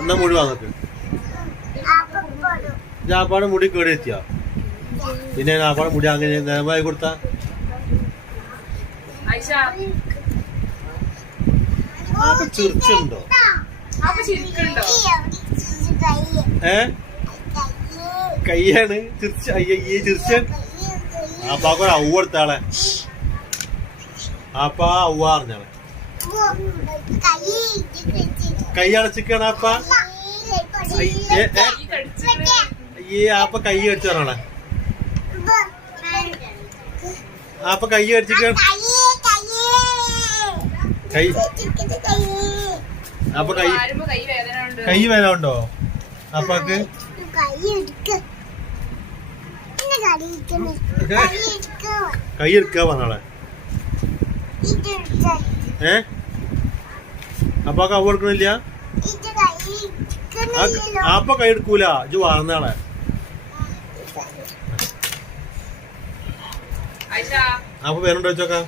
എന്നാ മുടി വാങ്ങക്ക്. ജാപ്പാട് മുടി കേടി എത്തിയാ പിന്നെ ജാപ്പാട് മുടി അങ്ങനെ നേരമായി കൊടുത്താ ചിരിച്ചുണ്ടോ? കയ്യാണ് ചിരിച്ച അയ്യേ ചിരിച്ചൻ. ആപ്പാക്കൊരു ഔ കൊടുത്താളെ. ആപ്പാ ഔവ അറിഞ്ഞാളെ. കൈ അടച്ചിക്കാണ് ആപ്പ. അയ്യേ ആപ്പ കൈ അടിച്ചു പറഞ്ഞാളെ. ആപ്പ കൈ അടിച്ചിക്കാണ്. കൈ അപ്പൊ കൈ വേദന ഉണ്ടോ അപ്പാക്ക്? കൈ എടുക്കാ പറഞ്ഞാളെ. അപ്പാക്ക് അവ എടുക്കണില്ല. ആപ്പ കൈ എടുക്കൂല. ഇജ്ജ് വാർന്നാളെ. അപ്പൊ പേരുണ്ടോ ചോക്കാം.